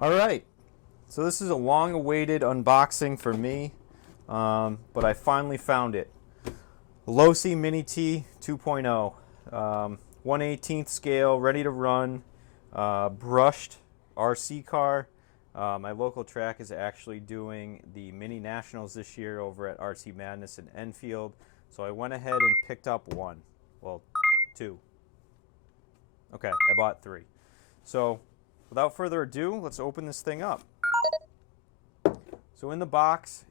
All right, so this is a long-awaited unboxing for me, but I finally found it. Losi Mini-T 2.0, 1/18th scale, ready to run, brushed RC car. My local track is actually doing the mini nationals this year over at RC Madness in Enfield, so I went ahead and picked up one. Well, two. Okay, I bought three. So without further ado, let's open this thing up. So in the box,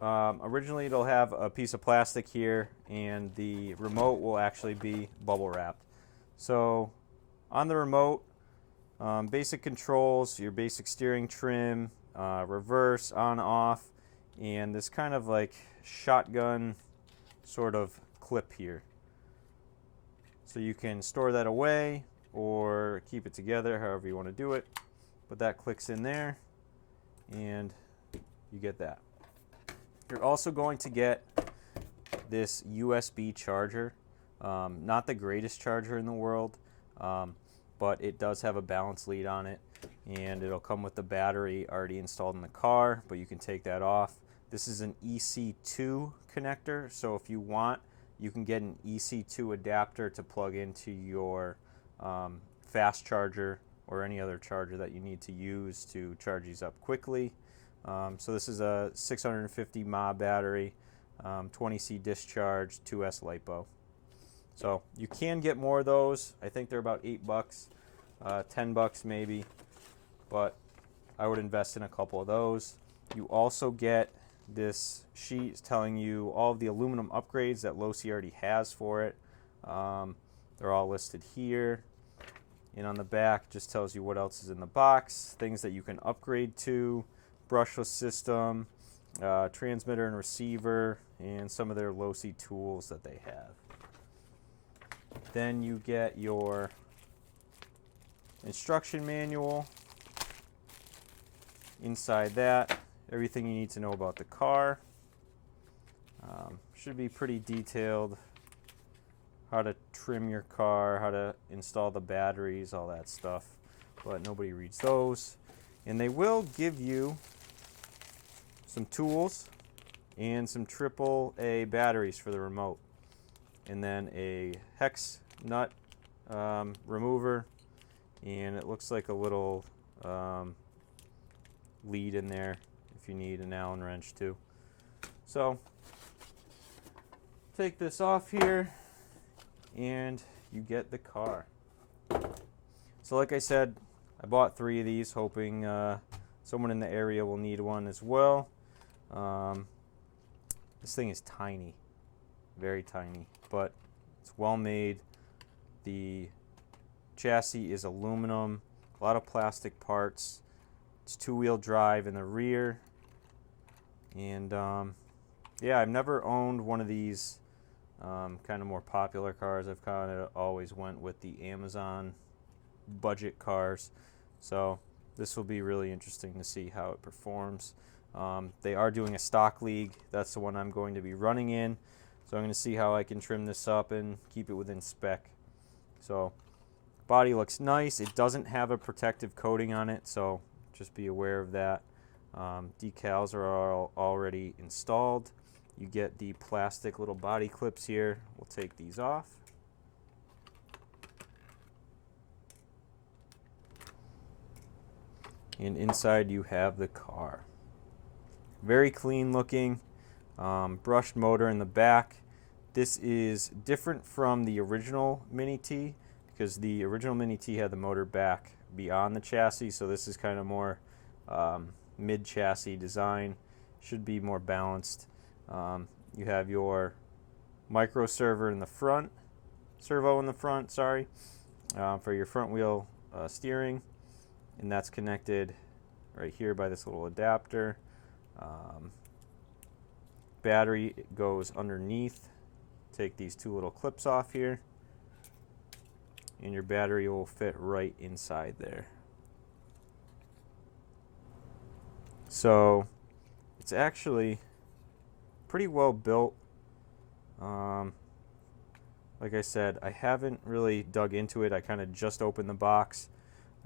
originally it'll have a piece of plastic here, and the remote will actually be bubble wrapped. So on the remote, basic controls, your basic steering trim, reverse, on, off, and this kind of like shotgun sort of clip here. So you can store that away or keep it together, however you want to do it. But that clicks in there, and you get that. You're also going to get this USB charger. Not the greatest charger in the world, but it does have a balance lead on it, and it'll come with the battery already installed in the car, but you can take that off. This is an EC2 connector, so if you want, you can get an EC2 adapter to plug into your fast charger or any other charger that you need to use to charge these up quickly. So this is a 650 mAh battery, 20C discharge, 2S Lipo. So you can get more of those. I think they're about $8, $10 maybe, but I would invest in a couple of those. You also get this sheet telling you all of the aluminum upgrades that Losi already has for it. They're all listed here. And on the back just tells you what else is in the box, things that you can upgrade to, brushless system, transmitter and receiver, and some of their Losi tools that they have. Then you get your instruction manual. Inside that, everything you need to know about the car. Should be pretty detailed. How to trim your car, how to install the batteries, all that stuff. But nobody reads those. And they will give you some tools and some AAA batteries for the remote. And then a hex nut remover. And it looks like a little lead in there if you need an Allen wrench too. So take this off here and you get the car. So like I said, I bought 3 of these hoping someone in the area will need one as well. This thing is tiny, very tiny, but it's well made. The chassis is aluminum, a lot of plastic parts. It's 2-wheel drive in the rear, and yeah, I've never owned one of these kind of more popular cars. I've kind of always went with the Amazon budget cars, so this will be really interesting to see how it performs. They are doing a stock league. That's the one I'm going to be running in, so I'm going to see how I can trim this up and keep it within spec. So body looks nice. It doesn't have a protective coating on it, so just be aware of that. Decals are all already installed. You get the plastic little body clips here. We'll take these off. And inside you have the car. Very clean looking. Brushed motor in the back. This is different from the original Mini-T because the original Mini-T had the motor back beyond the chassis, so this is kind of more mid-chassis design. Should be more balanced. You have your micro servo in the front, for your front wheel steering, and that's connected right here by this little adapter. Battery goes underneath. Take these 2 little clips off here, and your battery will fit right inside there. So it's actually pretty well built. Like I said, I haven't really dug into it. I kind of just opened the box.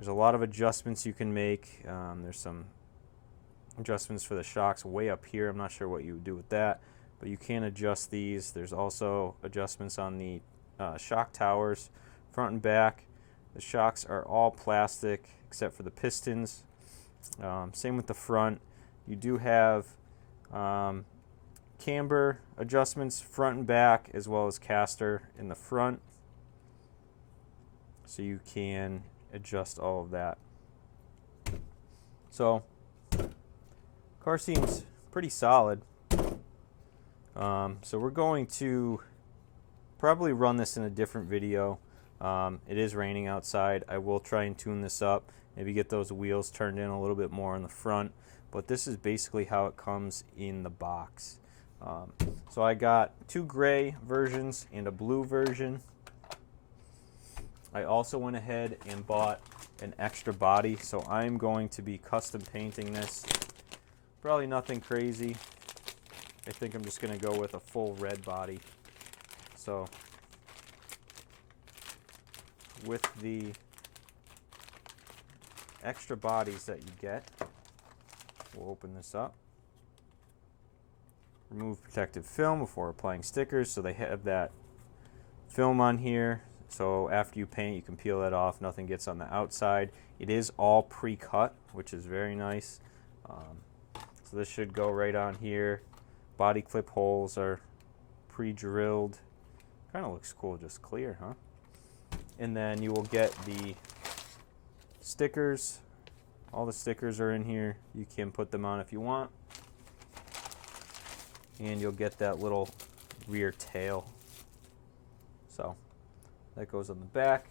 There's a lot of adjustments you can make. There's some adjustments for the shocks way up here. I'm not sure what you would do with that, but you can adjust these. There's also adjustments on the shock towers, front and back. The shocks are all plastic except for the pistons. Same with the front. You do have camber adjustments front and back, as well as caster in the front, so you can adjust all of that. So car seems pretty solid. So we're going to probably run this in a different video. It is raining outside. I will try and tune this up, maybe get those wheels turned in a little bit more in the front, but this is basically how it comes in the box. So I got 2 gray versions and a blue version. I also went ahead and bought an extra body, so I'm going to be custom painting this. Probably nothing crazy. I think I'm just going to go with a full red body. So with the extra bodies that you get, we'll open this up. Remove protective film before applying stickers, so they have that film on here, so after you paint you can peel that off, nothing gets on the outside. It is all pre-cut, which is very nice. So this should go right on here. Body clip holes are pre-drilled. Kind of looks cool, just clear, huh? And then you will get the stickers. All the stickers are in here. You can put them on if you want. And you'll get that little rear tail. So that goes on the back.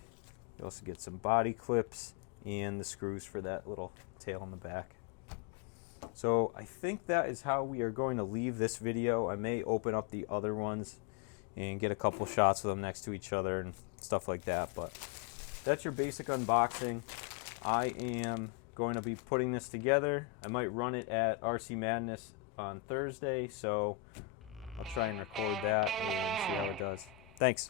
You also get some body clips and the screws for that little tail on the back. So I think that is how we are going to leave this video. I may open up the other ones and get a couple shots of them next to each other and stuff like that, but that's your basic unboxing. I am going to be putting this together. I might run it at RC Madness on Thursday, so I'll try and record that and see how it does. Thanks.